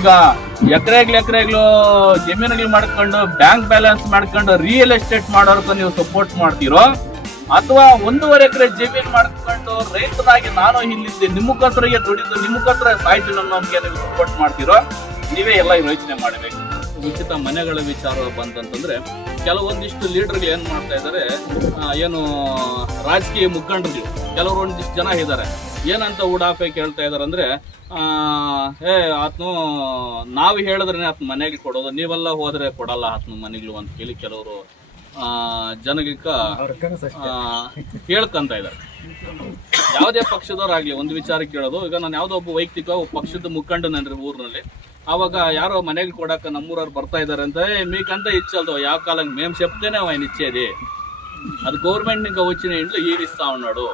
ಈಗ ಎಕರೆಗ್ಲು ಜಮೀನುಗಳು ಮಾಡ್ಕೊಂಡು bank balance ಮಾಡ್ಕೊಂಡು ರಿಯಲ್ ಎಸ್ಟೇಟ್ ಮಾಡೋರ್ಗೂ ನೀವು ಸಪೋರ್ಟ್ ಮಾಡ್ತೀರೋ, ಅಥವಾ 1.5 ಎಕರೆ ಜಮೀನು ಮಾಡ್ಕೊಂಡು ರೈತರಾಗಿ ನಾನು ಇಲ್ಲಿದ್ದೆ ನಿಮ್ಮಕ್ಕೋಸ್ಕರ ದುಡಿದು ನಿಮ್ಮಕ್ಕೋಸ್ಕರ ಸಾಯ್ತೀನಿ ಅನ್ನೋದಕ್ಕೆ ನೀವು ಸಪೋರ್ಟ್ ಮಾಡ್ತೀರೋ, ನೀವೇ ಎಲ್ಲ ಯೋಚನೆ ಮಾಡಬೇಕು. ಉಚಿತ ಮನೆಗಳ ವಿಚಾರ ಬಂತಂತಂದ್ರೆ ಕೆಲವೊಂದಿಷ್ಟು ಲೀಡರ್ಗಳು ಏನ್ ಮಾಡ್ತಾ ಇದ್ದಾರೆ, ಏನು ರಾಜಕೀಯ ಮುಖಂಡರು ಕೆಲವರು ಒಂದಿಷ್ಟು ಜನ ಇದ್ದಾರೆ, ಏನಂತ ಉಡಾಫೆ ಕೇಳ್ತಾ ಇದಾರೆ ಅಂದ್ರೆ ಆತ್ನು ನಾವು ಹೇಳಿದ್ರೆ ಆತ್ನ ಮನೆಗೆ ಕೊಡೋದು, ನೀವೆಲ್ಲ ಹೋದ್ರೆ ಕೊಡಲ್ಲ ಆತ್ನ ಮನೆಗಳು ಅಂತ ಕೇಳಿ ಕೆಲವರು ಜನಗಿಕ್ಕ ಹೇಳ್ಕಂತ ಇದ್ದಾರೆ. ಯಾವುದೇ ಪಕ್ಷದವರಾಗ್ಲಿ ಒಂದು ವಿಚಾರ ಕೇಳೋದು, ಈಗ ನಾನು ಯಾವುದೋ ಒಬ್ಬ ವೈಯಕ್ತಿಕ ಪಕ್ಷದ ಮುಖಂಡನಂದ್ರೆ ಊರಿನಲ್ಲಿ, అವಾಗ యారో మనకి కూడా నమ్మూరారు ಬರ್ತಾ ఇದ್ದಾರೆ అంటే మీకంతా ఇచ్చాల్దో ಯಾವ కాలం మేము చెప్తేనే ఆయన ఇచ్చేది, అది గవర్నమెంట్ ఇంకా వచ్చిన ఇంట్లో ఈడిస్తా ఉన్నాడు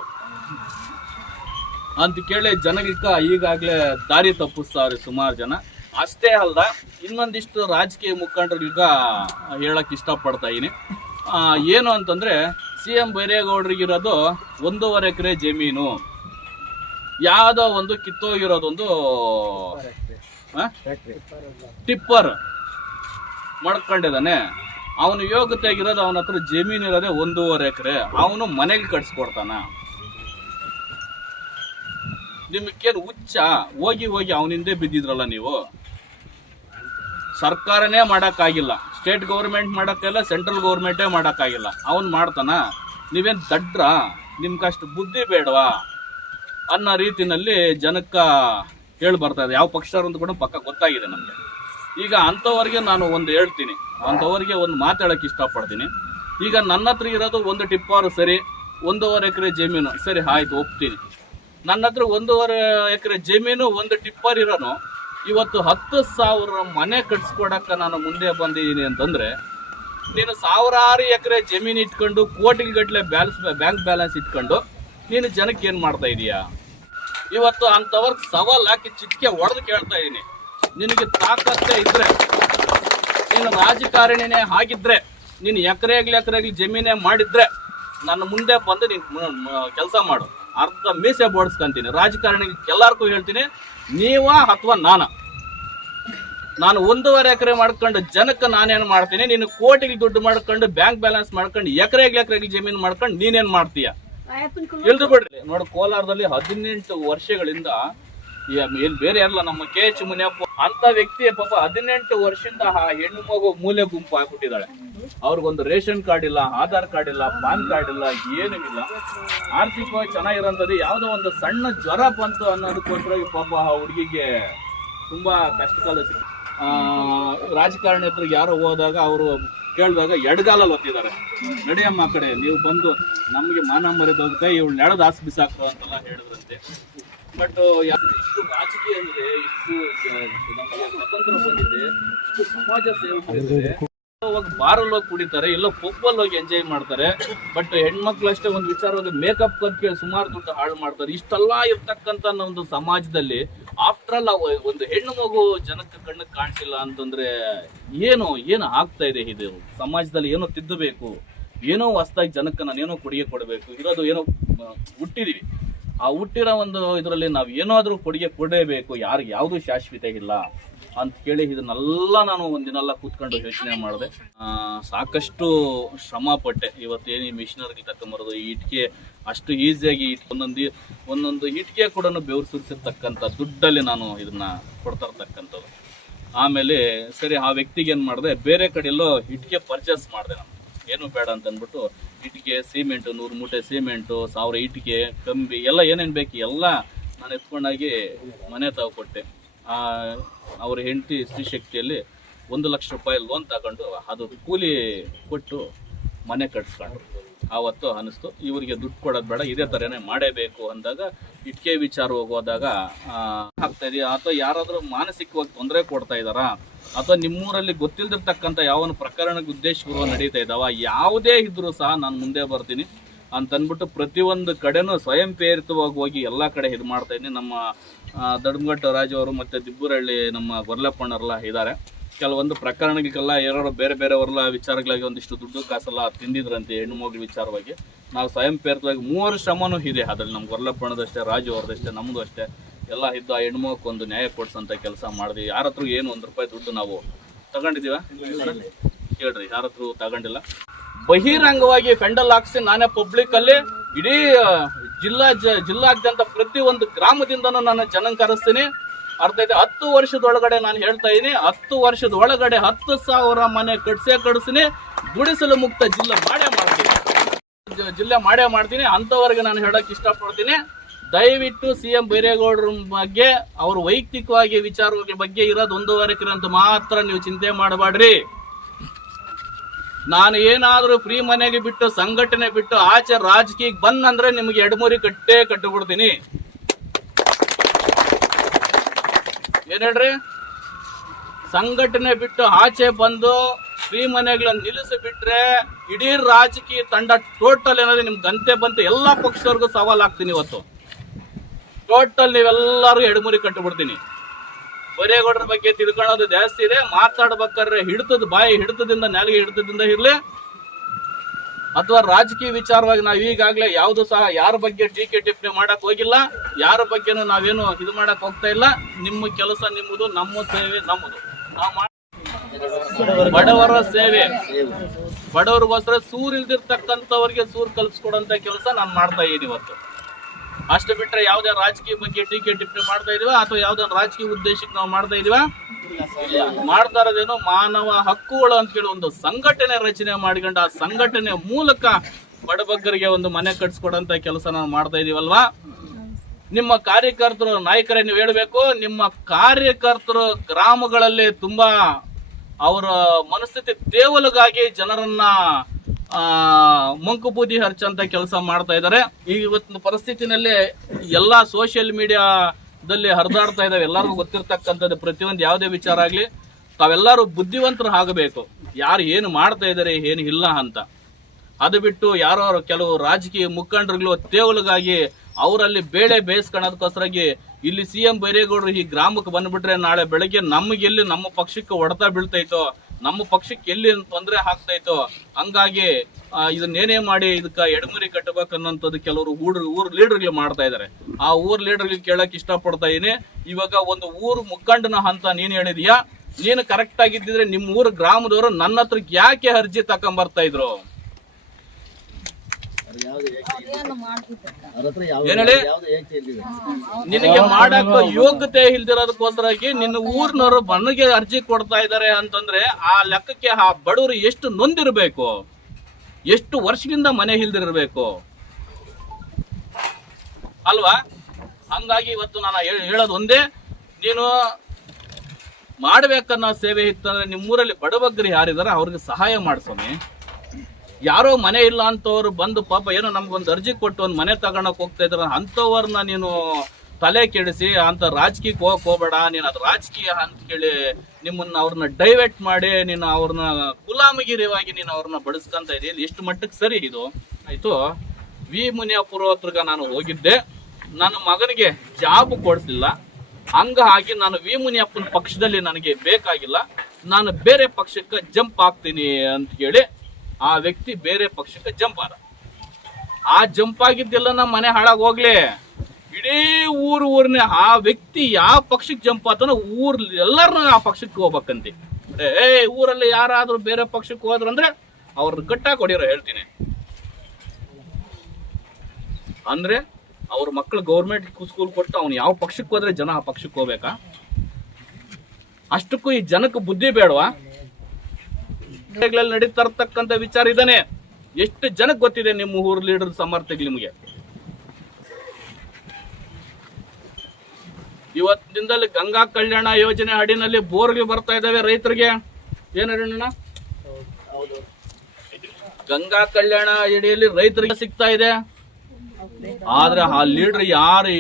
ಅಂತ ಕೇಳಿ ಜನಗಿಕ್ಕ ಈಗಾಗಲೇ ದಾರಿ ತಪ್ಪಿಸ್ತಾವ್ರೆ ಸುಮಾರು ಜನ. ಅಷ್ಟೇ ಅಲ್ದ ಇನ್ನೊಂದಿಷ್ಟು ರಾಜಕೀಯ ಮುಖಂಡರಿಗ ಹೇಳಕ್ ಇಷ್ಟಪಡ್ತಾ ಇದೀನಿ. ಏನು ಅಂತಂದ್ರೆ CM ಬೈರೇಗೌಡರಿಗಿರೋದು 1.5 ಎಕರೆ ಜಮೀನು, ಯಾವುದೋ ಒಂದು ಕಿತ್ತೋಗಿರೋದೊಂದು ಟಿಪ್ಪರ್ ಮಾಡ್ಕೊಂಡಿದ್ದಾನೆ. ಅವನು ಯೋಗ್ಯತೆ ಆಗಿರೋದು, ಅವನ ಹತ್ರ ಜಮೀನು ಇರೋದೇ 1.5 ಎಕರೆ, ಅವನು ಮನೆಗೆ ಕಟ್ಸ್ಕೊಡ್ತಾನ. ನಿಮಗೇನು ಹುಚ್ಚ? ಹೋಗಿ ಅವನಿಂದೇ ಬಿದ್ದಿದ್ರಲ್ಲ ನೀವು. ಸರ್ಕಾರನೇ ಮಾಡೋಕ್ಕಾಗಿಲ್ಲ, ಸ್ಟೇಟ್ ಗೌರ್ಮೆಂಟ್ ಮಾಡೋಕ್ಕಿಲ್ಲ, ಸೆಂಟ್ರಲ್ ಗೌರ್ಮೆಂಟೇ ಮಾಡೋಕ್ಕಾಗಿಲ್ಲ, ಅವನು ಮಾಡ್ತಾನ? ನೀವೇನು ದಡ್ರ? ನಿಮ್ಗಷ್ಟು ಬುದ್ಧಿ ಬೇಡವಾ ಅನ್ನೋ ರೀತಿನಲ್ಲಿ ಜನಕ್ಕೆ ಹೇಳಿ ಬರ್ತಾ ಇದೆ. ಯಾವ ಪಕ್ಷದವ್ರು ಅಂತ ಕೂಡ ಪಕ್ಕ ಗೊತ್ತಾಗಿದೆ ನಮಗೆ. ಈಗ ಅಂಥವ್ರಿಗೆ ನಾನು ಒಂದು ಹೇಳ್ತೀನಿ, ಅಂಥವ್ರಿಗೆ ಒಂದು ಮಾತಾಡೋಕ್ಕೆ ಇಷ್ಟಪಡ್ತೀನಿ. ಈಗ ನನ್ನ ಹತ್ರ ಇರೋದು ಒಂದು ಟಿಪ್ಪರ್ ಸರಿ, 1.5 ಎಕರೆ ಜಮೀನು ಸರಿ, ಆಯ್ತು ಒಪ್ತೀನಿ. ನನ್ನ ಹತ್ರ 1.5 ಎಕರೆ ಜಮೀನು, ಒಂದು ಟಿಪ್ಪರ್ ಇರೋನು ಇವತ್ತು 10,000 ಮನೆ ಕಟ್ಸ್ಕೊಡಕ್ಕೆ ನಾನು ಮುಂದೆ ಬಂದಿದ್ದೀನಿ ಅಂತಂದ್ರೆ, ನೀನು ಸಾವಿರಾರು ಎಕರೆ ಜಮೀನು ಇಟ್ಕೊಂಡು ಕೋಟಿಗಟ್ಟಲೆ ಬ್ಯಾಂಕ್ ಬ್ಯಾಲೆನ್ಸ್ ಇಟ್ಕೊಂಡು ನೀನು ಜನಕ್ಕೆ ಏನು ಮಾಡ್ತಾ ಇದೀಯಾ? ಇವತ್ತು ಅಂಥವ್ರಿಗೆ ಸವಾಲ್ ಹಾಕಿ ಚಿಟಿಕೆ ಹೊಡೆದು ಕೇಳ್ತಾ ಇದ್ದೀನಿ, ನಿನಗೆ ತಾಕತ್ತೇ ಇದ್ರೆ, ನೀನು ರಾಜಕಾರಣಿನೇ ಆಗಿದ್ರೆ, ನೀನು ಎಕರೆಗ್ಲಿ ಜಮೀನೇ ಮಾಡಿದ್ರೆ ನನ್ನ ಮುಂದೆ ಬಂದು ನೀನು ಕೆಲಸ ಮಾಡು. ಅರ್ಧ ಮೀಸೆ ಬೋಡಿಸ್ಕೊಂತೀನಿ. ರಾಜಕಾರಣಿ ಎಲ್ಲರಿಗೂ ಹೇಳ್ತೀನಿ, ನೀವ ಅಥವಾ ನಾನು 1.5 ಎಕರೆ ಮಾಡ್ಕೊಂಡು ಜನಕ್ಕೆ ನಾನೇನು ಮಾಡ್ತೀನಿ, ನೀನು ಕೋಟಿಗೆ ದುಡ್ಡು ಮಾಡ್ಕೊಂಡು ಬ್ಯಾಂಕ್ ಬ್ಯಾಲೆನ್ಸ್ ಮಾಡ್ಕೊಂಡು ಎಕರೆಗ್ಲಿ ಜಮೀನು ಮಾಡ್ಕೊಂಡು ನೀನೇನು ಮಾಡ್ತೀಯ? ಎಲ್ರು ಬಿಡ್ರಿ. ನೋಡಿ, ಕೋಲಾರದಲ್ಲಿ 18 ವರ್ಷಗಳಿಂದ ಬೇರೆ ಯಾರಲ್ಲ, ನಮ್ಮ KH ಮುನಿಯಪ್ಪ ಅಂತ ವ್ಯಕ್ತಿ ಪಾಪ 18 ವರ್ಷದಿಂದ ಆ ಹೆಣ್ಣು ಮಗು ಮೂಲೆ ಗುಂಪು ಹಾಕ್ಬಿಟ್ಟಿದ್ದಾಳೆ. ಅವ್ರಿಗೊಂದು ರೇಷನ್ ಕಾರ್ಡ್ ಇಲ್ಲ, ಆಧಾರ್ ಕಾರ್ಡ್ ಇಲ್ಲ, ಪಾನ್ ಕಾರ್ಡ್ ಇಲ್ಲ, ಏನೂ ಇಲ್ಲ. ಆರ್ಥಿಕವಾಗಿ ಚೆನ್ನಾಗಿರೋಂಥದ್ದು ಯಾವುದೋ ಒಂದು ಸಣ್ಣ ಜ್ವರ ಬಂತು ಅನ್ನೋದಕ್ಕೋಸ್ಕರ ಪಾಪ ಆ ಹುಡುಗಿಗೆ ತುಂಬಾ ಕಷ್ಟಕಾಲ ಸಿಕ್ತು. ರಾಜಕಾರಣಿ ಹತ್ರ ಯಾರೋ ಹೋದಾಗ ಅವರು ಕೇಳಿದಾಗ ಎಡಗಾಲಲ್ಲಿ ಒತ್ತಿದ್ದಾರೆ, ನಡೆಯಮ್ಮ ಆ ಕಡೆ, ನೀವು ಬಂದು ನಮಗೆ ಮಾನ ಮರೆದೋಗುತ್ತೆ, ಇವಳು ನೆಡದ ಆಸೆ ಬಿಸಾಕ್ರು ಅಂತೆಲ್ಲ ಹೇಳಿದ್ರಂತೆ. ಬಟ್ ಇಷ್ಟು ರಾಜಕೀಯ ಅಂದ್ರೆ, ಇಷ್ಟು ನಮಗೆ ಸ್ವತಂತ್ರ ಬಂದಿದೆ, ಇಷ್ಟು ಸಮಾಜ ಸೇವೆ ಮಾಡಿದ್ದಾರೆ. ಹೋಗಿ ಬಾರಲ್ಲಿ ಹೋಗಿ ಕುಡಿತಾರೆ, ಇಲ್ಲ ಪಬ್ಬಲ್ಲಿ ಹೋಗಿ ಎಂಜಾಯ್ ಮಾಡ್ತಾರೆ. ಬಟ್ ಹೆಣ್ಮಕ್ಳು ಅಷ್ಟೇ ಒಂದು ವಿಚಾರವಾಗಿ ಮೇಕಪ್ ಕಲ್ಕೆ ಸುಮಾರು ದುಡ್ಡು ಹಾಳು ಮಾಡ್ತಾರೆ. ಇಷ್ಟೆಲ್ಲ ಇರ್ತಕ್ಕಂಥ ಒಂದು ಸಮಾಜದಲ್ಲಿ ಆಫ್ಟರ್ ಆಲ್ ಒಂದು ಹೆಣ್ಣು ಮಗು ಜನಕ್ಕೆ ಕಣ್ಣಿಗೆ ಕಾಣಿಸಿಲ್ಲ ಅಂತಂದ್ರೆ ಏನು ಆಗ್ತಾ ಇದೆ? ಇದು ಸಮಾಜದಲ್ಲಿ ಏನೋ ತಿದ್ದಬೇಕು, ಏನೋ ಹೊಸದಾಗಿ ಜನಕ್ಕೆ ನಾನೇನೋ ಕೊಡುಗೆ ಕೊಡಬೇಕು. ಇರೋದು ಏನೋ ಹುಟ್ಟಿದೀವಿ, ಆ ಹುಟ್ಟಿರೋ ಒಂದು ಇದರಲ್ಲಿ ನಾವು ಏನಾದರೂ ಕೊಡುಗೆ ಕೊಡಬೇಕು. ಯಾರಿಗೆ ಯಾವುದು ಶಾಶ್ವತ ಇಲ್ಲ ಅಂತ ಕೇಳಿ ಇದನ್ನೆಲ್ಲ ನಾನು ಒಂದಿನೆಲ್ಲ ಕೂತ್ಕೊಂಡು ಯೋಚನೆ ಮಾಡಿದೆ. ಸಾಕಷ್ಟು ಶ್ರಮ ಪಟ್ಟೆ. ಇವತ್ತೇನು ಮಿಷನರಿ ತಕೊಂಬರೋದು, ಈ ಇಟ್ಟಿಗೆ ಅಷ್ಟು ಈಸಿಯಾಗಿ ಒಂದೊಂದು ಇಟ್ಟಿಗೆ ಕೂಡ ಬೆವರು ಸುರಿಸಿರ್ತಕ್ಕಂಥ ದುಡ್ಡಲ್ಲಿ ನಾನು ಇದನ್ನ ಕೊಡ್ತಾ ಇರ್ತಕ್ಕಂಥದ್ದು. ಆಮೇಲೆ ಸರಿ, ಆ ವ್ಯಕ್ತಿಗೆ ಏನು ಮಾಡಿದೆ, ಬೇರೆ ಕಡೆಯಲ್ಲೋ ಇಟ್ಟಿಗೆ ಪರ್ಚೇಸ್ ಮಾಡಿದೆ. ನಾನು ಏನು ಬೇಡ ಅಂತ ಅಂದ್ಬಿಟ್ಟು ಇಟ್ಟಿಗೆ, ಸಿಮೆಂಟು, 100 ಮೂಟೆ ಸಿಮೆಂಟು, 1000 ಇಟ್ಟಿಗೆ, ಕಂಬಿ ಎಲ್ಲ ಏನೇನು ಬೇಕು ಎಲ್ಲ ನಾನು ಎತ್ಕೊಂಡಾಗಿ ಮನೆ ತಗೊಟ್ಟೆ. ಅವ್ರ ಹೆಂಡತಿ ಸ್ತ್ರೀಶಕ್ತಿಯಲ್ಲಿ 1 ಲಕ್ಷ ರೂಪಾಯಿ ಲೋನ್ ತಗೊಂಡು ಅದು ಕೂಲಿ ಕೊಟ್ಟು ಮನೆ ಕಟ್ಸ್ಕೊಂಡ್ರು. ಆವತ್ತು ಅನಿಸ್ತು ಇವರಿಗೆ ದುಡ್ಡು ಕೊಡೋದು ಬೇಡ, ಇದೇ ಥರನೇ ಮಾಡೇಬೇಕು ಅಂದಾಗ ಇಟ್ಟಿಗೆ ವಿಚಾರ ಹೋಗೋದಾಗ ಆಗ್ತಾ ಇದೆಯಾ, ಅಥವಾ ಯಾರಾದರೂ ಮಾನಸಿಕವಾಗಿ ತೊಂದರೆ ಕೊಡ್ತಾ ಇದ್ದಾರಾ, ಅಥವಾ ನಿಮ್ಮೂರಲ್ಲಿ ಗೊತ್ತಿಲ್ದಿರ್ತಕ್ಕಂಥ ಯಾವನು ಪ್ರಕರಣಕ್ಕೆ ಉದ್ದೇಶಪೂರ್ವ ನಡೀತಾ ಇದ್ದಾವ, ಯಾವುದೇ ಇದ್ರೂ ಸಹ ನಾನು ಮುಂದೆ ಬರ್ತೀನಿ ಅಂತಂದ್ಬಿಟ್ಟು ಪ್ರತಿಯೊಂದು ಕಡೆನೂ ಸ್ವಯಂ ಪ್ರೇರಿತವಾಗಿ ಹೋಗಿ ಎಲ್ಲ ಕಡೆ ಇದು ಮಾಡ್ತಾ ಇದ್ದೀನಿ. ನಮ್ಮ ದಡ್ಮಘಟ್ಟ ರಾಜು ಅವರು ಮತ್ತು ದಿಬ್ಬೂರಹಳ್ಳಿ ನಮ್ಮ ಗೊರ್ಲಪ್ಪಣ್ಣರೆಲ್ಲ ಇದ್ದಾರೆ. ಕೆಲವೊಂದು ಪ್ರಕರಣಗಳಿಗೆಲ್ಲ ಯಾರೋ ಬೇರೆಯವರೆಲ್ಲ ವಿಚಾರಗಳಾಗಿ ಒಂದಿಷ್ಟು ದುಡ್ಡು ಕಾಸೆಲ್ಲ ತಿಂದಿದ್ರಂತೆ ಹೆಣ್ಣು ಮಗು ವಿಚಾರವಾಗಿ. ನಾವು ಸ್ವಯಂ ಪ್ರೇರಿತವಾಗಿ 3 ಶ್ರಮನೂ ಇದೆ ಅದರಲ್ಲಿ. ನಮ್ಮ ಗೊರ್ಲಪ್ಪಣ್ಣದಷ್ಟೇ, ರಾಜು ಅವ್ರದಷ್ಟೇ, ನಮ್ಮದು ಅಷ್ಟೇ. ಎಲ್ಲ ಇದ್ದ ಹೆಣ್ಮಕ್ಳು ಒಂದು ನ್ಯಾಯ ಕೊಡ್ಸಂತ ಕೆಲಸ ಮಾಡಿದ್ವಿ. ಯಾರ ಹತ್ರ ಏನು 1 ರೂಪಾಯಿ ದುಡ್ಡು ನಾವು ತಗೊಂಡಿದೀವ ಕೇಳ್ರಿ, ಯಾರ ಹತ್ರ ತಗೊಂಡಿಲ್ಲ. ಬಹಿರಂಗವಾಗಿ ಫೆಂಡಲ್ ಹಾಕ್ಸಿ ನಾನೇ ಪಬ್ಲಿಕ್ ಅಲ್ಲಿ ಇಡೀ ಜಿಲ್ಲಾದ್ಯಂತ ಪ್ರತಿ ಒಂದು ಗ್ರಾಮದಿಂದನೂ ನಾನು ಜನ ಕರೆಸ್ತೀನಿ. ಅರ್ಥ ಇದೆ. 10 ವರ್ಷದೊಳಗಡೆ ನಾನು ಹೇಳ್ತಾ ಇದೀನಿ, 10 ವರ್ಷದೊಳಗಡೆ 10,000 ಮನೆ ಕಟ್ಸಿನಿ. ಗುಡಿಸಲು ಮುಕ್ತ ಜಿಲ್ಲೆ ಮಾಡ್ತೀನಿ. ಅಂತವರೆಗೆ ನಾನು ಹೇಳಕ್ ಇಷ್ಟಪಡ್ತೀನಿ. ದಯವಿಟ್ಟು CM ಬೈರೇಗೌಡರ ಬಗ್ಗೆ ಅವ್ರ ವೈಯಕ್ತಿಕವಾಗಿ ವಿಚಾರಗಳ ಬಗ್ಗೆ ಇರೋದು 1.5 ಎಕರೆ ಅಂತ ಮಾತ್ರ ನೀವು ಚಿಂತೆ ಮಾಡಬೇಡ್ರಿ. ನಾನು ಏನಾದ್ರೂ ಫ್ರೀ ಮನೆಗೆ ಬಿಟ್ಟು ಸಂಘಟನೆ ಬಿಟ್ಟು ಆಚೆ ರಾಜಕೀಯಕ್ಕೆ ಬಂದ್ರೆ ನಿಮ್ಗೆ 2-3 ಕಟ್ಟಿಬಿಡ್ತೀನಿ. ಏನ್ ಹೇಳ್ರಿ, ಸಂಘಟನೆ ಬಿಟ್ಟು ಆಚೆ ಬಂದು ಫ್ರೀ ಮನೆಗಳನ್ನ ನಿಲ್ಲಿಸಿಬಿಟ್ರೆ ಇಡೀ ರಾಜಕೀಯ ತಂಡ ಟೋಟಲ್ ಏನಾದ್ರೆ ನಿಮ್ ಗಂತೆ ಬಂತು ಎಲ್ಲಾ ಪಕ್ಷದವ್ರಿಗೂ ಸವಾಲ್ ಆಗ್ತೀನಿ. ಇವತ್ತು ಟೋಟಲ್ ನೀವೆಲ್ಲರೂ 2-3 ಕಟ್ಟಿಬಿಡ್ತೀನಿ. ಬೈರೇಗೌಡರ ಬಗ್ಗೆ ತಿಳ್ಕೊಳ್ಳೋದು ಜಾಸ್ತಿ ಇದೆ. ಮಾತಾಡ್ಬೇಕಾದ್ರೆ ಬಾಯಿ ಹಿಡಿತದಿಂದ ನಾಲಿಗೆ ಹಿಡಿತದಿಂದ ಇರ್ಲಿ, ಅಥವಾ ರಾಜಕೀಯ ವಿಚಾರವಾಗಿ ನಾವು ಈಗಾಗಲೇ ಯಾವುದು ಸಹ ಯಾರ ಬಗ್ಗೆ ಟೀಕೆ ಟಿಪ್ಪಣಿ ಮಾಡಕ್ ಹೋಗಿಲ್ಲ. ಯಾರ ಬಗ್ಗೆನೂ ನಾವೇನು ಇದು ಮಾಡಕ್ ಹೋಗ್ತಾ ಇಲ್ಲ. ನಿಮ್ಮ ಕೆಲಸ ನಿಮ್ಮದು, ನಮ್ಮ ಸೇವೆ ನಮ್ಮದು. ನಾವು ಬಡವರ ಸೇವೆ, ಬಡವರಿಗೋಸ್ಕರ ಸೂರಿಲ್ದಿರ್ತಕ್ಕಂಥವ್ರಿಗೆ ಸೂರು ಕಲ್ಪಿಸ್ಕೊಡಂತ ಕೆಲಸ ನಾನು ಮಾಡ್ತಾ ಇದ್ದೀನಿ ಇವತ್ತು. ಅಷ್ಟು ಬಿಟ್ರೆ ಯಾವುದೇ ರಾಜಕೀಯ ಬಗ್ಗೆ ಟೀಕೆ ಟಿಪ್ಪಣಿ ಮಾಡ್ತಾ ಇದೀವ ಅಥವಾ ಯಾವುದೇ ರಾಜಕೀಯ ಉದ್ದೇಶಕ್ಕೆ ನಾವು ಮಾಡ್ತಾ ಇದೀವ? ಮಾಡ್ತಾ ಇರೋದೇನು ಮಾನವ ಹಕ್ಕುಗಳು ಅಂತ ಹೇಳಿ ಒಂದು ಸಂಘಟನೆ ರಚನೆ ಮಾಡಿಕೊಂಡು ಆ ಸಂಘಟನೆ ಮೂಲಕ ಬಡಬಗ್ಗರಿಗೆ ಒಂದು ಮನೆ ಕಟ್ಸ್ಕೊಡಂತ ಕೆಲಸ ನಾವು ಮಾಡ್ತಾ ಇದೀವಲ್ವಾ. ನಿಮ್ಮ ಕಾರ್ಯಕರ್ತರು ನಾಯಕರೇ ನೀವು ಹೇಳ್ಬೇಕು, ನಿಮ್ಮ ಕಾರ್ಯಕರ್ತರು ಗ್ರಾಮಗಳಲ್ಲಿ ತುಂಬಾ ಅವರ ಮನಸ್ಥಿತಿ ದೇವಲುಗಾಗಿ ಜನರನ್ನ ಮಂಕುಬೂದಿ ಹರ್ಚಂತ ಕೆಲಸ ಮಾಡ್ತಾ ಇದ್ದಾರೆ. ಈಗ ಇವತ್ತಿನ ಪರಿಸ್ಥಿತಿನಲ್ಲಿ ಎಲ್ಲಾ ಸೋಷಿಯಲ್ ಮೀಡಿಯಾದಲ್ಲಿ ಹರಿದಾಡ್ತಾ ಇದಾವೆ. ಎಲ್ಲರಿಗೂ ಗೊತ್ತಿರ್ತಕ್ಕಂಥದ್ದು ಪ್ರತಿಯೊಂದು ಯಾವುದೇ ವಿಚಾರ ಆಗ್ಲಿ ತಾವೆಲ್ಲರೂ ಬುದ್ಧಿವಂತರು ಆಗಬೇಕು. ಯಾರು ಏನು ಮಾಡ್ತಾ ಇದಾರೆ ಏನು ಇಲ್ಲ ಅಂತ. ಅದು ಬಿಟ್ಟು ಯಾರೋ ಕೆಲವು ರಾಜಕೀಯ ಮುಖಂಡರುಗಳು ತೇವಲಿಗಾಗಿ ಅವರಲ್ಲಿ ಬೇಳೆ ಬೇಯಿಸ್ಕೊಳ್ಳೋದಕ್ಕೋಸ್ಕರಾಗಿ ಇಲ್ಲಿ CM ಬೈರೇಗೌಡರು ಈ ಗ್ರಾಮಕ್ಕೆ ಬಂದ್ಬಿಟ್ರೆ ನಾಳೆ ಬೆಳಗ್ಗೆ ನಮಗೆಲ್ಲಿ ನಮ್ಮ ಪಕ್ಷಕ್ಕೆ ಹೊಡೆತ ಬೀಳ್ತೈತೋ, ನಮ್ಮ ಪಕ್ಷಕ್ಕೆ ಎಲ್ಲಿ ತೊಂದರೆ ಆಗ್ತೈತೋ, ಹಂಗಾಗಿ ಇದನ್ನೇನೇ ಮಾಡಿ ಇದಕ್ಕೆ ಎಡಮುರಿ ಕಟ್ಟಬೇಕನ್ನೋಂಥದ್ದು ಕೆಲವರು ಊರ್ ಲೀಡರ್ಗಳು ಮಾಡ್ತಾ ಇದಾರೆ. ಆ ಊರ್ ಲೀಡರ್ಗಳು ಕೇಳಕ್ ಇಷ್ಟಪಡ್ತಾ ಇದೀನಿ. ಇವಾಗ ಒಂದು ಊರು ಮುಖಂಡನ ಅಂತ ನೀನ್ ಹೇಳಿದೀಯಾ, ನೀನು ಕರೆಕ್ಟ್ ಆಗಿದ್ದಿದ್ರೆ ನಿಮ್ಮ ಊರು ಗ್ರಾಮದವರು ನನ್ನ ಹತ್ರ ಯಾಕೆ ಅರ್ಜಿ ತಕೊಂಬರ್ತಾ ಇದ್ರು? ನಿನಗೆ ಮಾಡಕ್ ಯೋಗ್ಯತೆ ಇಲ್ದಿರೋದಕ್ಕೋಸ್ಕರಾಗಿ ನಿನ್ನ ಊರಿನವರು ಮನೆಗೆ ಅರ್ಜಿ ಕೊಡ್ತಾ ಇದಾರೆ ಅಂತಂದ್ರೆ ಆ ಲೆಕ್ಕಕ್ಕೆ ಆ ಬಡವರು ಎಷ್ಟು ನೊಂದಿರ್ಬೇಕು, ಎಷ್ಟು ವರ್ಷದಿಂದ ಮನೆ ಇಲ್ದಿರ್ಬೇಕು ಅಲ್ವಾ? ಹಂಗಾಗಿ ಇವತ್ತು ನಾನು ಹೇಳೋದು ಒಂದೇ, ನೀನು ಮಾಡ್ಬೇಕನ್ನೋ ಸೇವೆ ಇತ್ತಂದ್ರೆ ನಿಮ್ಮೂರಲ್ಲಿ ಬಡಬಗ್ಗರು ಯಾರಿದಾರ ಅವ್ರಿಗೆ ಸಹಾಯ ಮಾಡ್ಸೋಮಿ. ಯಾರೋ ಮನೆ ಇಲ್ಲ ಅಂತವ್ರು ಬಂದು ಪಾಪ ಏನೋ ನಮ್ಗೊಂದು ಅರ್ಜಿ ಕೊಟ್ಟು ಒಂದು ಮನೆ ತಗೊಳಕ್ ಹೋಗ್ತಾ ಇದಾರ ಅಂತವ್ರನ್ನ ನೀನು ತಲೆ ಕೆಡಿಸಿ ಅಂತ ರಾಜಕೀಯಕ್ಕೆ ಹೋಗ್ಬೇಡ. ನೀನು ಅದು ರಾಜಕೀಯ ಅಂತ ಕೇಳಿ ಅವ್ರನ್ನ ಡೈವರ್ಟ್ ಮಾಡಿ ನೀನು ಅವ್ರನ್ನ ಗುಲಾಮಗಿರಿವಾಗಿ ನೀನು ಅವ್ರನ್ನ ಬಡಿಸ್ಕೊಂತ ಇದೆಯಲ್ಲ, ಎಷ್ಟು ಮಟ್ಟಕ್ಕೆ ಸರಿ ಇದು? ಆಯ್ತು, ವಿ ಮುನಿಯಪುರ ಹತ್ರಗ ನಾನು ಹೋಗಿದ್ದೆ, ನನ್ನ ಮಗನಿಗೆ ಜಾಬ್ ಕೊಡಿಸ್ಲಿಲ್ಲ, ಹಂಗಾಗಿ ನಾನು ವಿ ಮುನಿಯಪ್ಪನ ಪಕ್ಷದಲ್ಲಿ ನನಗೆ ಬೇಕಾಗಿಲ್ಲ, ನಾನು ಬೇರೆ ಪಕ್ಷಕ್ಕೆ ಜಂಪ್ ಆಗ್ತೀನಿ ಅಂತ ಹೇಳಿ ಆ ವ್ಯಕ್ತಿ ಬೇರೆ ಪಕ್ಷಕ್ಕೆ ಜಂಪ್ ಆದ. ಆ ಜಂಪ್ ಆಗಿದ್ದೆಲ್ಲ ನಮ್ಮ ಮನೆ ಹಾಳಾಗಿ ಹೋಗ್ಲಿ, ಇಡೀ ಊರ್ನೇ ಆ ವ್ಯಕ್ತಿ ಯಾವ ಪಕ್ಷಕ್ಕೆ ಜಂಪ್ ಆತನೋ ಊರ್ ಎಲ್ಲರನ್ನ ಆ ಪಕ್ಷಕ್ಕೆ ಹೋಗ್ಬೇಕಂತಿ. ಊರಲ್ಲಿ ಯಾರಾದ್ರೂ ಬೇರೆ ಪಕ್ಷಕ್ಕೆ ಹೋದ್ರು ಅಂದ್ರೆ ಅವ್ರನ್ನ ಗಟ್ಟಾಗಿ ಹೊಡಿರೋ ಹೇಳ್ತೀನಿ. ಅಂದ್ರೆ ಅವ್ರ ಮಕ್ಳು ಗೌರ್ಮೆಂಟ್ ಸ್ಕೂಲ್ ಕೊಟ್ಟು ಅವ್ನು ಯಾವ ಪಕ್ಷಕ್ಕೆ ಹೋದ್ರೆ ಜನ ಆ ಪಕ್ಷಕ್ಕೆ ಹೋಗ್ಬೇಕಾ? ಅಷ್ಟಕ್ಕೂ ಈ ಜನಕ್ಕೆ ಬುದ್ಧಿ ಬೇಡವಾ? ನಡೀತಾ ಇರ್ತಕ್ಕಂಥ ವಿಚಾರ ಇದಾನೆ. ಎಷ್ಟು ಜನಕ್ಕೆ ಗೊತ್ತಿದೆ ನಿಮ್ಮ ಊರ್ ಲೀಡರ್ ಸಮರ್ಥಗಳು ನಿಮಗೆ? ಇವತ್ತಿನಿಂದಲೇ ಗಂಗಾ ಕಲ್ಯಾಣ ಯೋಜನೆ ಅಡಿನಲ್ಲಿ ಬೋರ್ಗೆ ಬರ್ತಾ ಇದಾವೆ ರೈತರಿಗೆ. ಏನ ಗಂಗಾ ಕಲ್ಯಾಣ ಅಡಿಯಲ್ಲಿ ರೈತರಿಗೆ ಸಿಗ್ತಾ ಇದೆ. ಆದ್ರೆ ಆ ಲೀಡರ್ ಯಾರು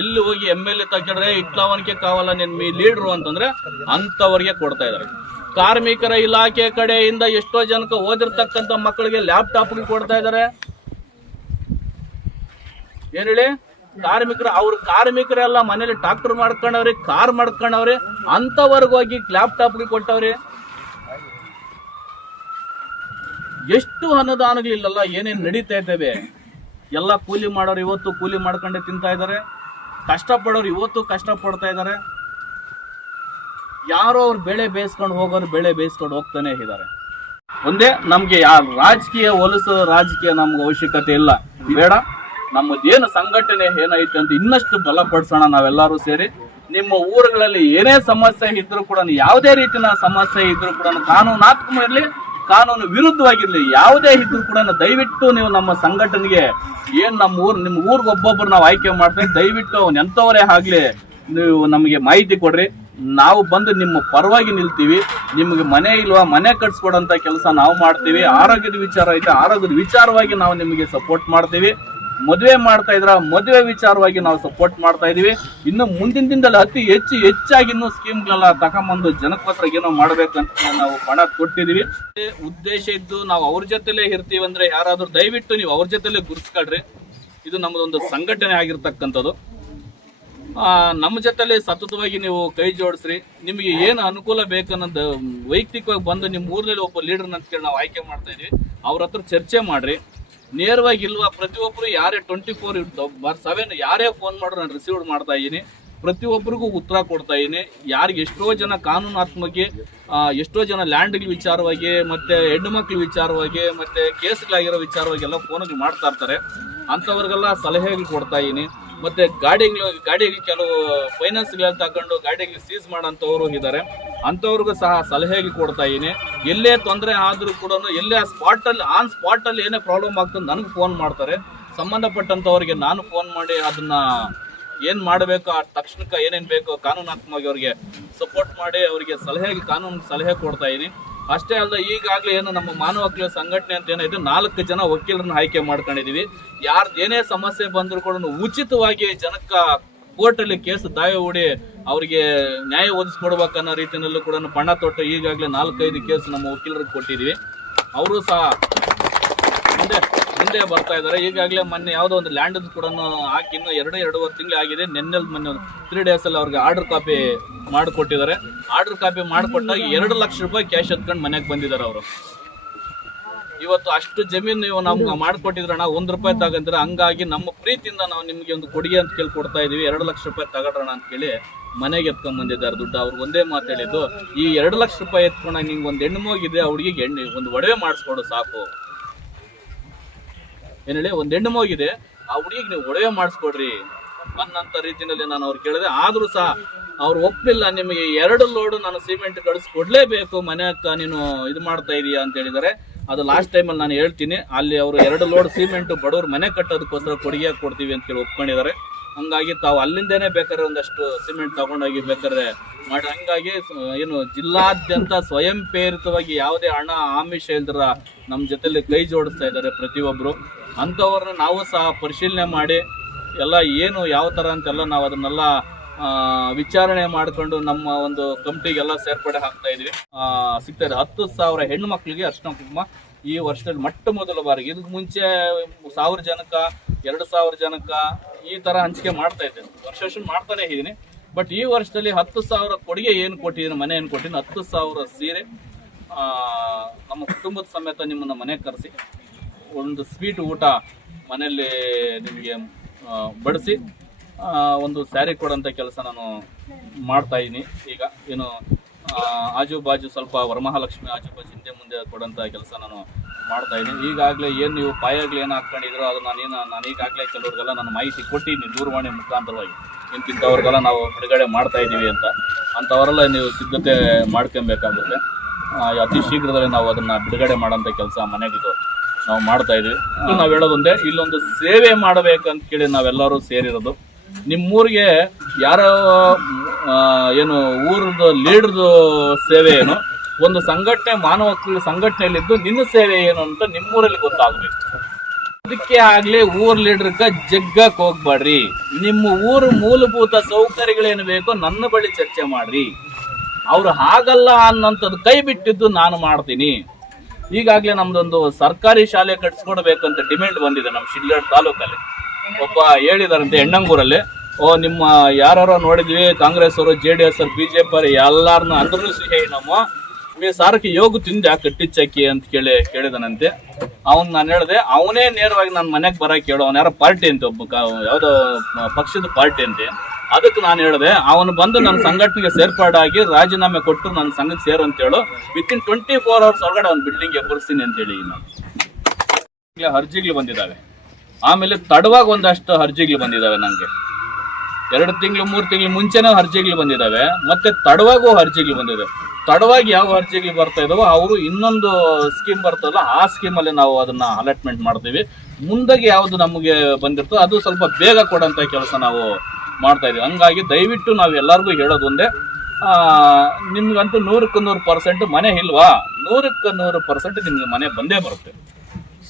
ಎಲ್ಲಿ ಹೋಗಿ MLA ತಗೊಂಡ್ರೆ ಇಟ್ಲವನಿಗೆ ಕಾವಲ್ಲ ನಿನ್ ಲೀಡರು ಅಂತಂದ್ರೆ ಅಂತವರಿಗೆ ಕೊಡ್ತಾ ಇದಾರೆ. ಕಾರ್ಮಿಕರ ಇಲಾಖೆ ಕಡೆಯಿಂದ ಎಷ್ಟೋ ಜನಕ್ಕೆ ಓದಿರ್ತಕ್ಕಂಥ ಮಕ್ಕಳಿಗೆ ಲ್ಯಾಪ್ಟಾಪ್ ಕೊಡ್ತಾ ಇದಾರೆ. ಏನ್ ಹೇಳಿ, ಕಾರ್ಮಿಕರೆಲ್ಲ ಮನೇಲಿ ಟ್ರಾಕ್ಟರ್ ಮಾಡ್ಕೊಂಡವ್ರಿ, ಕಾರ್ ಮಾಡ್ಕೊಂಡವ್ರಿ, ಅಂತವರ್ಗ ಹೋಗಿ ಲ್ಯಾಪ್ಟಾಪ್ ಕೊಟ್ಟವ್ರಿ. ಎಷ್ಟು ಅನುದಾನಗಳಿಲ್ಲಲ್ಲ, ಏನೇನ್ ನಡೀತಾ ಇದ್ದೇವೆ. ಎಲ್ಲ ಕೂಲಿ ಮಾಡೋರು ಇವತ್ತು ಕೂಲಿ ಮಾಡ್ಕೊಂಡೆ ತಿಂತಾ ಇದಾರೆ. ಕಷ್ಟಪಡೋರು ಇವತ್ತು ಕಷ್ಟಪಡ್ತಾ ಇದ್ದಾರೆ. ಯಾರೋ ಅವ್ರು ಬೆಳೆ ಬೇಯಿಸ್ಕೊಂಡು ಹೋಗೋರು ಬೆಳೆ ಬೇಯಿಸ್ಕೊಂಡು ಹೋಗ್ತಾನೆ ಇದ್ದಾರೆ. ಒಂದೇ ನಮ್ಗೆ ರಾಜಕೀಯ ಹೊಲಸು ರಾಜಕೀಯ ನಮ್ಗೆ ಅವಶ್ಯಕತೆ ಇಲ್ಲ, ಬೇಡ. ನಮ್ಮದೇನು ಸಂಘಟನೆ ಏನೈತೆ ಅಂತ ಇನ್ನಷ್ಟು ಬಲಪಡಿಸೋಣ ನಾವೆಲ್ಲರೂ ಸೇರಿ. ನಿಮ್ಮ ಊರುಗಳಲ್ಲಿ ಏನೇ ಸಮಸ್ಯೆ ಇದ್ರೂ ಕೂಡ, ಯಾವುದೇ ರೀತಿಯ ಸಮಸ್ಯೆ ಇದ್ರೂ ಕೂಡ, ಕಾನೂನಾತ್ಮಕ ಇರಲಿ ಕಾನೂನು ವಿರುದ್ಧವಾಗಿರ್ಲಿ, ಯಾವುದೇ ಇದ್ರೂ ಕೂಡ ದಯವಿಟ್ಟು ನೀವು ನಮ್ಮ ಸಂಘಟನೆಗೆ ಏನ್ ನಿಮ್ಮ ಊರಿಗೆ ಒಬ್ಬೊಬ್ರು ನಾವು ಆಯ್ಕೆ ಮಾಡ್ತೀವಿ, ದಯವಿಟ್ಟು ಅವ್ನು ಎಂಥವರೇ ಆಗ್ಲಿ ನೀವು ನಮಗೆ ಮಾಹಿತಿ ಕೊಡ್ರಿ. ನಾವು ಬಂದು ನಿಮ್ಮ ಪರವಾಗಿ ನಿಲ್ತೀವಿ. ನಿಮಗೆ ಮನೆ ಇಲ್ವಾ, ಮನೆ ಕಟ್ಸ್ಕೊಡಂತ ಕೆಲಸ ನಾವು ಮಾಡ್ತೀವಿ. ಆರೋಗ್ಯದ ವಿಚಾರ ಐತೆ, ಆರೋಗ್ಯದ ವಿಚಾರವಾಗಿ ನಾವು ನಿಮಗೆ ಸಪೋರ್ಟ್ ಮಾಡ್ತೀವಿ. ಮದುವೆ ಮಾಡ್ತಾ ಇದ್ರ ಮದುವೆ ವಿಚಾರವಾಗಿ ನಾವು ಸಪೋರ್ಟ್ ಮಾಡ್ತಾ ಇದೀವಿ. ಇನ್ನು ಮುಂದಿನ ದಿನದಲ್ಲಿ ಅತಿ ಹೆಚ್ಚಾಗಿ ಇನ್ನೂ ಸ್ಕೀಮ್ಗಳೆಲ್ಲ ತಗೊಂಬಂದು ಜನಕ್ಕೋಸ್ಕರ ಏನೋ ಮಾಡ್ಬೇಕಂತ ನಾವು ಪಣ ಕೊಟ್ಟಿದೀವಿ. ಉದ್ದೇಶ ಇದ್ದು ನಾವು ಅವ್ರ ಜೊತೆಲೇ ಇರ್ತೀವಿ ಅಂದ್ರೆ ಯಾರಾದ್ರೂ ದಯವಿಟ್ಟು ನೀವು ಅವ್ರ ಜೊತೆಲೇ ಗುರುಸ್ಕೊಳ್ರಿ. ಇದು ನಮ್ಮದೊಂದು ಸಂಘಟನೆ ಆಗಿರ್ತಕ್ಕಂಥದ್ದು. ನಮ್ಮ ಜೊತೆಲಿ ಸತತವಾಗಿ ನೀವು ಕೈ ಜೋಡಿಸ್ರಿ. ನಿಮಗೆ ಏನು ಅನುಕೂಲ ಬೇಕನ್ನೋದು ವೈಯಕ್ತಿಕವಾಗಿ ಬಂದು ನಿಮ್ಮ ಊರಲ್ಲಿ ಒಬ್ಬ ಲೀಡರ್ನ ಅಂತೇಳಿ ನಾವು ಆಯ್ಕೆ ಮಾಡ್ತಾ ಇದೀವಿ. ಅವ್ರ ಹತ್ರ ಚರ್ಚೆ ಮಾಡ್ರಿ. ನೇರವಾಗಿ ಇಲ್ವಾ, ಪ್ರತಿಯೊಬ್ಬರು ಯಾರೇ 24/7 ಯಾರೇ ಫೋನ್ ಮಾಡ್ರು ನಾನು ರಿಸೀವ್ ಮಾಡ್ತಾ ಇದ್ದೀನಿ. ಪ್ರತಿಯೊಬ್ಬರಿಗೂ ಉತ್ತರ ಕೊಡ್ತಾ ಇದ್ದೀನಿ. ಯಾರಿಗೆ ಎಷ್ಟೋ ಜನ ಕಾನೂನಾತ್ಮಕ, ಎಷ್ಟೋ ಜನ ಲ್ಯಾಂಡ್ಗಳ ವಿಚಾರವಾಗಿ, ಮತ್ತೆ ಹೆಣ್ಣು ಮಕ್ಳ ವಿಚಾರವಾಗಿ, ಮತ್ತೆ ಕೇಸ್ಗಳಾಗಿರೋ ವಿಚಾರವಾಗಿ ಎಲ್ಲ ಫೋನ್ಗಳು ಮಾಡ್ತಾ ಇರ್ತಾರೆ. ಅಂಥವ್ರಿಗೆಲ್ಲ ಸಲಹೆಗಳು ಕೊಡ್ತಾ ಇದ್ದೀನಿ. ಮತ್ತೆ ಗಾಡಿಗೆ ಕೆಲವು ಫೈನಾನ್ಸ್ಗಳು ತಗೊಂಡು ಗಾಡಿಗೆ ಸೀಸ್ ಮಾಡೋಂಥವ್ರು ಇದ್ದಾರೆ. ಅಂಥವ್ರಿಗೂ ಸಹ ಸಲಹೆಗಳು ಕೊಡ್ತಾ ಇದ್ದೀನಿ. ಎಲ್ಲೇ ತೊಂದರೆ ಆದ್ರೂ ಕೂಡ, ಎಲ್ಲೇ ಆನ್ ಸ್ಪಾಟಲ್ಲಿ ಏನೇ ಪ್ರಾಬ್ಲಮ್ ಆಗ್ತದೆ ನನಗೆ ಫೋನ್ ಮಾಡ್ತಾರೆ. ಸಂಬಂಧಪಟ್ಟಂಥವ್ರಿಗೆ ನಾನು ಫೋನ್ ಮಾಡಿ ಅದನ್ನ ಏನು ಮಾಡಬೇಕು, ಆ ತಕ್ಷಣಕ್ಕೆ ಏನೇನು ಬೇಕು ಕಾನೂನಾತ್ಮಕವಾಗಿ ಅವ್ರಿಗೆ ಸಪೋರ್ಟ್ ಮಾಡಿ ಅವರಿಗೆ ಕಾನೂನು ಸಲಹೆ ಕೊಡ್ತಾ ಇದ್ದೀನಿ. ಅಷ್ಟೇ ಅಲ್ಲದೆ ಈಗಾಗಲೇ ಏನು ನಮ್ಮ ಮಾನವ ಹಕ್ಕುಗಳ ಸಂಘಟನೆ ಅಂತ ಏನಿದೆ, 4 ಜನ ವಕೀಲರನ್ನ ಆಯ್ಕೆ ಮಾಡ್ಕೊಂಡಿದೀವಿ. ಏನೇ ಸಮಸ್ಯೆ ಬಂದರೂ ಕೂಡ ಉಚಿತವಾಗಿ ಜನಕ್ಕೆ ಕೋರ್ಟಲ್ಲಿ ಕೇಸ್ ದಾವೆ ಹೂಡಿ ಅವರಿಗೆ ನ್ಯಾಯ ಒದಗಿಸ್ಕೊಡ್ಬೇಕನ್ನೋ ರೀತಿಯಲ್ಲೂ ಕೂಡ ಪಣ ತೊಟ್ಟು ಈಗಾಗಲೇ 4-5 ಕೇಸ್ ನಮ್ಮ ವಕೀಲರಿಗೆ ಕೊಟ್ಟಿದ್ದೀವಿ. ಅವರು ಸಹ ಮುಂದೆ ಬರ್ತಾ ಇದ್ದಾರೆ. ಈಗಾಗಲೇ ಮೊನ್ನೆ ಯಾವುದೋ ಒಂದು ಲ್ಯಾಂಡ್ ಕೂಡ ಹಾಕಿ ಇನ್ನು 2-2.5 ತಿಂಗಳು ಆಗಿದೆ. ಮೊನ್ನೆ 3 days ಅಲ್ಲಿ ಅವ್ರಿಗೆ ಆರ್ಡರ್ ಕಾಪಿ ಮಾಡಿಕೊಟ್ಟಿದ್ದಾರೆ. ಆರ್ಡರ್ ಕಾಪಿ ಮಾಡಿಕೊಟ್ಟಾಗ 2 ಲಕ್ಷ ರೂಪಾಯಿ ಕ್ಯಾಶ್ ಎತ್ಕೊಂಡು ಮನೆಗೆ ಬಂದಿದ್ದಾರೆ ಅವರು. ಇವತ್ತು ಅಷ್ಟು ಜಮೀನು ನೀವು ನಮ್ಗೆ ಮಾಡಿಕೊಟ್ಟಿದ್ರಣ, 1 ರೂಪಾಯಿ ತಗೊಂಡ್ರೆ, ಹಂಗಾಗಿ ನಮ್ಮ ಪ್ರೀತಿಯಿಂದ ನಾವು ನಿಮ್ಗೆ ಒಂದು ಕೊಡುಗೆ ಅಂತ ಕೇಳಿ ಕೊಡ್ತಾ ಇದೀವಿ. 2 ಲಕ್ಷ ರೂಪಾಯಿ ತಗೊಳ್ರಣ ಅಂತ ಕೇಳಿ ಮನೆಗೆ ಎತ್ಕೊಂಡ್ ಬಂದಿದ್ದಾರೆ ದುಡ್ಡು. ಅವ್ರಿಗೆ ಒಂದೇ ಮಾತು ಹೇಳಿದ್ದು, ಈ 2 ಲಕ್ಷ ರೂಪಾಯಿ ಎತ್ಕೊಂಡಾಗ ನಿಂಗೆ ಒಂದು ಹೆಣ್ಣು ಮಗಿದೆ, ಆ ಹುಡುಗಿಗೆ ಒಂದು ಒಡವೆ ಮಾಡಿಸ್ಕೊಡು ಸಾಕು. ಏನ್ ಹೇಳಿ, ಒಂದು ಹೆಣ್ಣು ಮಗಿದೆ, ಆ ಹುಡುಗಿಗೆ ನೀವು ಒಡವೆ ಮಾಡಿಸ್ಕೊಡ್ರಿ ಅನ್ನಂತ ರೀತಿಯಲ್ಲಿ ನಾನು ಅವ್ರು ಕೇಳಿದೆ. ಆದ್ರೂ ಸಹ ಅವ್ರು ಒಪ್ಪಿಲ್ಲ. ನಿಮಗೆ 2 ಲೋಡ್ ನಾನು ಸಿಮೆಂಟ್ ಕಳಿಸ್ಕೊಡ್ಲೇಬೇಕು, ಮನೆ ಹಕ್ಕ ನೀನು ಇದು ಮಾಡ್ತಾ ಇದೀಯಾ ಅಂತ ಹೇಳಿದ್ದಾರೆ. ಅದು ಲಾಸ್ಟ್ ಟೈಮಲ್ಲಿ ನಾನು ಹೇಳ್ತೀನಿ. ಅಲ್ಲಿ ಅವರು 2 ಲೋಡ್ ಸಿಮೆಂಟ್ ಬಡವ್ರು ಮನೆ ಕಟ್ಟೋದಕ್ಕೋಸ್ಕರ ಕೊಡುಗೆ ಕೊಡ್ತೀವಿ ಅಂತ ಹೇಳಿ ಒಪ್ಕೊಂಡಿದ್ದಾರೆ. ಹಂಗಾಗಿ ತಾವು ಅಲ್ಲಿಂದೇನೆ ಬೇಕಾದ್ರೆ ಒಂದಷ್ಟು ಸಿಮೆಂಟ್ ತಗೊಂಡೋಗಿ ಬೇಕಾದ್ರೆ ಮಾಡಿ. ಹಂಗಾಗಿ ಏನು ಜಿಲ್ಲಾದ್ಯಂತ ಸ್ವಯಂ ಪ್ರೇರಿತವಾಗಿ ಯಾವುದೇ ಹಣ ಆಮಿಷ ಇಲ್ದರ ನಮ್ಮ ಜೊತೆಲಿ ಕೈ ಜೋಡಿಸ್ತಾ ಇದ್ದಾರೆ ಪ್ರತಿಯೊಬ್ಬರು. ಅಂಥವ್ರನ್ನ ನಾವು ಸಹ ಪರಿಶೀಲನೆ ಮಾಡಿ ಎಲ್ಲ ಏನು ಯಾವ ಥರ ಅಂತೆಲ್ಲ ನಾವು ಅದನ್ನೆಲ್ಲ ವಿಚಾರಣೆ ಮಾಡಿಕೊಂಡು ನಮ್ಮ ಒಂದು ಕಮಿಟಿಗೆಲ್ಲ ಸೇರ್ಪಡೆ ಆಗ್ತಾ ಇದೀವಿ. ಸಿಗ್ತಾ ಇದೆ 10,000 ಹೆಣ್ಣು ಮಕ್ಕಳಿಗೆ ಅರ್ಶಿನ ಕುಂಕುಮ ಈ ವರ್ಷದಲ್ಲಿ ಮೊದಲ ಬಾರಿಗೆ. ಇದಕ್ಕೆ ಮುಂಚೆ 1000 ಜನಕ್ಕೆ 2,000 ಜನಕ್ಕೆ ಈ ಥರ ಹಂಚಿಕೆ ಮಾಡ್ತಾ ಇದ್ದೇನೆ, ವರ್ಷ ಮಾಡ್ತಾನೆ ಇದ್ದೀನಿ. ಬಟ್ ಈ ವರ್ಷದಲ್ಲಿ 10,000 ಕೊಡುಗೆ ಏನು ಕೊಟ್ಟಿದ್ದೀನಿ, ಮನೆ ಏನು ಕೊಟ್ಟಿದ್ದೀನಿ, 10,000 ಸೀರೆ ನಮ್ಮ ಕುಟುಂಬದ ಸಮೇತ ನಿಮ್ಮನ್ನು ಮನೆಗೆ ಕರೆಸಿ ಒಂದು ಸ್ವೀಟ್ ಊಟ ಮನೆಯಲ್ಲಿ ನಿಮಗೆ ಬಡಿಸಿ ಒಂದು ಸ್ಯಾರಿ ಕೊಡೋಂಥ ಕೆಲಸ ನಾನು ಮಾಡ್ತಾ ಇದ್ದೀನಿ. ಈಗ ಏನು ಆಜು ಬಾಜು ಸ್ವಲ್ಪ ವರಮಹಾಲಕ್ಷ್ಮಿ ಆಜು ಬಾಜು ಹಿಂದೆ ಮುಂದೆ ಕೊಡೋಂಥ ಕೆಲಸ ನಾನು ಮಾಡ್ತಾ ಇದ್ದೀನಿ. ಈಗಾಗಲೇ ಏನು ನೀವು ಪಾಯಗಳು ಏನು ಹಾಕ್ಕೊಂಡಿದ್ರು ಅದು ನಾನು ಈಗಾಗಲೇ ಕೆಲವ್ರಿಗೆಲ್ಲ ನಾನು ಮಾಹಿತಿ ಕೊಟ್ಟಿದ್ದೀನಿ ದೂರವಾಣಿ ಮುಖಾಂತರವಾಗಿ. ಇಂತಿಂಥವ್ರಿಗೆಲ್ಲ ನಾವು ಬಿಡುಗಡೆ ಮಾಡ್ತಾ ಇದ್ದೀವಿ ಅಂಥವರೆಲ್ಲ ನೀವು ಸಿದ್ಧತೆ ಮಾಡ್ಕೊಬೇಕಾಗುತ್ತೆ. ಅತಿ ಶೀಘ್ರದಲ್ಲಿ ನಾವು ಅದನ್ನು ಬಿಡುಗಡೆ ಮಾಡೋಂಥ ಕೆಲಸ ಮನೆಗಿದು ನಾವು ಮಾಡ್ತಾ ಇದೀವಿ. ನಾವು ಹೇಳೋದೊಂದೇ, ಇಲ್ಲೊಂದು ಸೇವೆ ಮಾಡಬೇಕಂತ ಕೇಳಿ ನಾವೆಲ್ಲರೂ ಸೇರಿರೋದು. ನಿಮ್ಮೂರಿಗೆ ಯಾರೋ ಏನು ಊರದ್ದು ಲೀಡ್ರದು ಸೇವೆ ಏನು, ಒಂದು ಸಂಘಟನೆ ಮಾನವ ಹಕ್ಕುಗಳ ಸಂಘಟನೆಯಲ್ಲಿದ್ದು ನಿನ್ನ ಸೇವೆ ಏನು ಅಂತ ನಿಮ್ಮೂರಲ್ಲಿ ಗೊತ್ತಾಗಬೇಕು. ಅದಕ್ಕೆ ಆಗ್ಲಿ ಊರ್ ಲೀಡರ್ಗ ಜಗ್ಗಕ್ಕೆ ಹೋಗ್ಬೇಡ್ರಿ. ನಿಮ್ಮ ಊರು ಮೂಲಭೂತ ಸೌಕರ್ಯಗಳೇನು ಬೇಕೋ ನನ್ನ ಬಳಿ ಚರ್ಚೆ ಮಾಡ್ರಿ. ಅವ್ರು ಹಾಗಲ್ಲ ಅನ್ನೋಂಥದ್ದು ಕೈ ಬಿಟ್ಟಿದ್ದು ನಾನು ಮಾಡ್ತೀನಿ. ಈಗಾಗಲೇ ನಮ್ದೊಂದು ಸರ್ಕಾರಿ ಶಾಲೆ ಕಟ್ಸ್ಕೊಡ್ಬೇಕಂತ ಡಿಮ್ಯಾಂಡ್ ಬಂದಿದೆ ನಮ್ಮ ಶಿಡ್ಲಘಟ್ಟ ತಾಲೂಕಲ್ಲಿ. ಒಬ್ಬ ಹೇಳಿದಾರಂತೆ ಹೆಣ್ಣಂಗೂರಲ್ಲಿ, ನಿಮ್ಮ ಯಾರು ನೋಡಿದ್ವಿ ಕಾಂಗ್ರೆಸ್ ಅವರು, JDS ಅವರು, BJP ಅವರು ಎಲ್ಲಾರನ್ನ ಅಂದ್ರೂ ಸಿಹಿ ನಮ್ಮ మీ ಸಾರಕ್ಕೆ ಯೋಗ ತಿಂದ ಕಟ್ಟಿಚ್ಚಕ್ಕಿ ಅಂತ ಕೇಳಿದನಂತೆ. ನಾನು ಹೇಳಿದೆ, ಅವನೇ ನೇರವಾಗಿ ನನ್ನ ಮನೆಗೆ ಬರಕ್ಕೆ ಹೇಳೋ, ಅವನ ಯಾರೋ ಪಾರ್ಟಿ ಅಂತೆ, ಯಾವುದೋ ಪಕ್ಷದ ಪಾರ್ಟಿ ಅಂತೆ. ಅದಕ್ಕೆ ನಾನು ಹೇಳಿದೆ, ಅವನು ಬಂದು ನನ್ನ ಸಂಘಟನೆಗೆ ಸೇರ್ಪಾಡಾಗಿ ರಾಜೀನಾಮೆ ಕೊಟ್ಟು ನನ್ನ ಸಂಘಕ್ಕೆ ಸೇರು ಅಂತ ಹೇಳು, ವಿತಿನ್ 24 hours ಒಳಗಡೆ ಅವ್ನ ಬಿಲ್ಡಿಂಗ್ಗೆ ಬರ್ಸ್ತೀನಿ ಅಂತೇಳಿ. ಅರ್ಜಿಗಳು ಬಂದಿದ್ದಾವೆ. ಆಮೇಲೆ ತಡವಾಗಿ ಒಂದಷ್ಟು ಅರ್ಜಿಗಳು ಬಂದಿದ್ದಾವೆ. ನನಗೆ 2 ತಿಂಗಳು 3 ತಿಂಗಳು ಮುಂಚೆನೇ ಅರ್ಜಿಗಳು ಬಂದಿದ್ದಾವೆ. ಮತ್ತೆ ತಡವಾಗೂ ಅರ್ಜಿಗಳು ಬಂದಿದೆ. ತಡವಾಗಿ ಯಾವ ಅರ್ಜಿಗಳು ಬರ್ತಾ ಇದಾವೋ ಅವರು ಇನ್ನೊಂದು ಸ್ಕೀಮ್ ಬರ್ತಲ್ಲ, ಆ ಸ್ಕೀಮಲ್ಲಿ ನಾವು ಅದನ್ನ ಅಲಾಟ್ಮೆಂಟ್ ಮಾಡ್ತೀವಿ. ಮುಂದಾಗಿ ಯಾವುದು ನಮಗೆ ಬಂದಿರ್ತೋ ಅದು ಸ್ವಲ್ಪ ಬೇಗ ಕೊಡೋಂಥ ಕೆಲಸ ನಾವು ಮಾಡ್ತಾ ಇದೀವಿ. ಹಂಗಾಗಿ ದಯವಿಟ್ಟು ನಾವು ಎಲ್ಲರಿಗೂ ಹೇಳೋದು ಒಂದೇ, ನಿಮ್ಗಂತೂ 100% ಮನೆ ಇಲ್ವಾ? 100% ನಿಮ್ಗೆ ಮನೆ ಬಂದೇ ಬರುತ್ತೆ.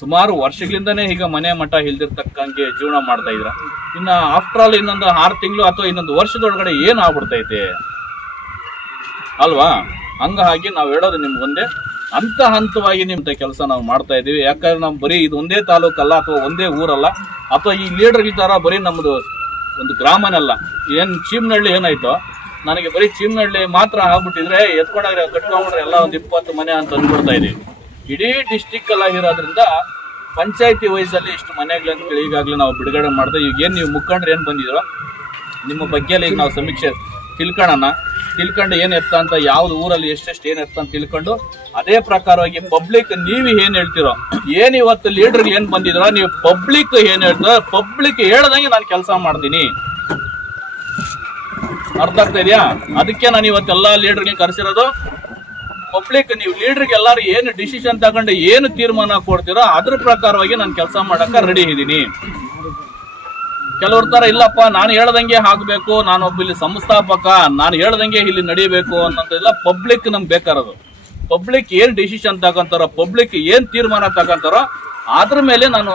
ಸುಮಾರು ವರ್ಷಗಳಿಂದನೇ ಈಗ ಮನೆ ಮಠ ಇಲ್ದಿರ್ತಕ್ಕಂಗೆ ಜೀವನ ಮಾಡ್ತಾ ಇದ್ರ. ಇನ್ನು ಆಫ್ಟರ್ ಆಲ್ ಇನ್ನೊಂದು 6 ತಿಂಗಳು ಅಥವಾ ಇನ್ನೊಂದು ವರ್ಷದೊಳಗಡೆ ಏನು ಆಗ್ಬಿಡ್ತೈತೆ ಅಲ್ವಾ? ಹಂಗಾಗಿ ನಾವು ಹೇಳೋದು ನಿಮ್ಗೊಂದೇ, ಹಂತವಾಗಿ ನಿಮ್ದ ಕೆಲಸ ನಾವು ಮಾಡ್ತಾ ಇದೀವಿ. ಯಾಕಂದ್ರೆ ನಾವು ಬರೀ ಇದು ಒಂದೇ ತಾಲೂಕಲ್ಲ ಅಥವಾ ಒಂದೇ ಊರಲ್ಲ ಅಥವಾ ಈ ಲೀಡರ್ಗಳ ಥರ ಬರೀ ನಮ್ಮದು ಒಂದು ಗ್ರಾಮನಲ್ಲ. ಏನು ಚೀಮನಹಳ್ಳಿ ಏನಾಯ್ತೋ, ನನಗೆ ಬರೀ ಚೀಮನಹಳ್ಳಿ ಮಾತ್ರ ಆಗ್ಬಿಟ್ಟಿದ್ರೆ ಎತ್ಕೊಂಡಾಗ ಕಟ್ಕೊಂಡ್ಬಿಟ್ರೆ ಎಲ್ಲ ಒಂದು 20 ಮನೆ ಅಂತ ಅಂದ್ಬಿಡ್ತಾ ಇದೀವಿ. ಇಡೀ ಡಿಸ್ಟಿಕ್ ಎಲ್ಲ ಇರೋದ್ರಿಂದ ಪಂಚಾಯತಿ ವಯಸ್ಸಲ್ಲಿ ಇಷ್ಟು ಮನೆಗಳಂತ ಹೇಳಿ ಈಗಾಗಲೇ ನಾವು ಬಿಡುಗಡೆ ಮಾಡಿದೆ. ಈಗ ಏನು ನೀವು ಮುಖಂಡ್ರು ಏನು ಬಂದಿದ್ದೀರೋ ನಿಮ್ಮ ಬಗ್ಗೆ ಈಗ ನಾವು ಸಮೀಕ್ಷೆ ತಿಳ್ಕೊಂಡು ಏನು ಎತ್ತ ಅಂತ, ಯಾವ್ದು ಊರಲ್ಲಿ ಎಷ್ಟೆಷ್ಟು ಏನು ಎತ್ತ ಅಂತ ತಿಳ್ಕೊಂಡು ಅದೇ ಪ್ರಕಾರವಾಗಿ ಪಬ್ಲಿಕ್ ನೀವು ಏನು ಹೇಳ್ತಿರೋ, ಏನು ಇವತ್ತು ಲೀಡರ್ಗೆ ಏನು ಬಂದಿದ್ರೋ ನೀವು ಪಬ್ಲಿಕ್ ಏನು ಹೇಳ್ತಾರೋ ಪಬ್ಲಿಕ್ ಹೇಳ್ದಂಗೆ ನಾನು ಕೆಲಸ ಮಾಡ್ತೀನಿ. ಅರ್ಥ ಆಗ್ತಾ ಇದೆಯಾ? ಅದಕ್ಕೆ ನಾನು ಇವತ್ತೆಲ್ಲ ಲೀಡರ್ಗೆ ಕರೆಸಿರೋದು. ಪಬ್ಲಿಕ್ ನೀವು ಲೀಡರ್ಗೆ ಎಲ್ಲರೂ ಏನು ಡಿಸಿಷನ್ ತಗೊಂಡು ಏನು ತೀರ್ಮಾನ ಕೊಡ್ತೀರೋ ಅದ್ರ ಪ್ರಕಾರವಾಗಿ ನಾನು ಕೆಲಸ ಮಾಡಕ್ಕೆ ರೆಡಿ ಇದ್ದೀನಿ. ಕೆಲವ್ರ ತರ ಇಲ್ಲಪ್ಪ ನಾನು ಹೇಳ್ದಂಗೆ ಆಗ್ಬೇಕು, ನಾನೊಬ್ಬ ಇಲ್ಲಿ ಸಂಸ್ಥಾಪಕ, ನಾನು ಹೇಳ್ದಂಗೆ ಇಲ್ಲಿ ನಡೀಬೇಕು ಅನ್ನೋದಿಲ್ಲ. ಪಬ್ಲಿಕ್ ನಮ್ಗೆ ಬೇಕಾರದು. ಪಬ್ಲಿಕ್ ಏನ್ ಡಿಸಿಷನ್ ತಗೊಂತಾರೋ, ಪಬ್ಲಿಕ್ ಏನ್ ತೀರ್ಮಾನ ತಗೊಂತಾರೋ ಅದ್ರ ಮೇಲೆ ನಾನು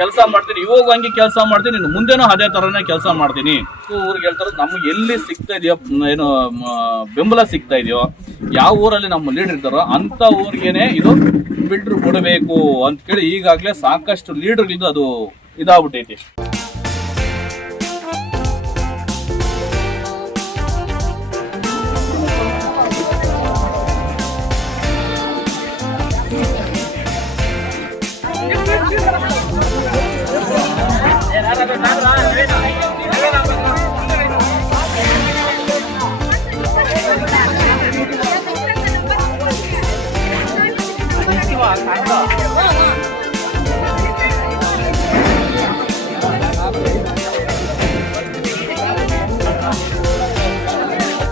ಕೆಲಸ ಮಾಡ್ತೀನಿ. ಇವಾಗ ಹಂಗೆ ಕೆಲಸ ಮಾಡ್ತೀನಿ, ಇನ್ನು ಮುಂದೆನೂ ಅದೇ ತರನೇ ಕೆಲಸ ಮಾಡ್ತೀನಿ. ಊರಿಗೆ ಹೇಳ್ತಾರೆ ನಮ್ಗೆ ಎಲ್ಲಿ ಸಿಗ್ತಾ ಇದೆಯೋ, ಏನು ಬೆಂಬಲ ಸಿಗ್ತಾ ಇದೆಯೋ, ಯಾವ ಊರಲ್ಲಿ ನಮ್ಮ ಲೀಡರ್ ಇದ್ದಾರೋ ಅಂತ ಊರಿಗೇನೆ ಇದು ಬಿಲ್ಡರ್ ಕೊಡಬೇಕು ಅಂತ ಕೇಳಿ ಈಗಾಗಲೇ ಸಾಕಷ್ಟು ಲೀಡರ್ಗಳಿದ್ದು ಅದು ಇದಾಗ್ಬಿಟ್ಟೈತಿ.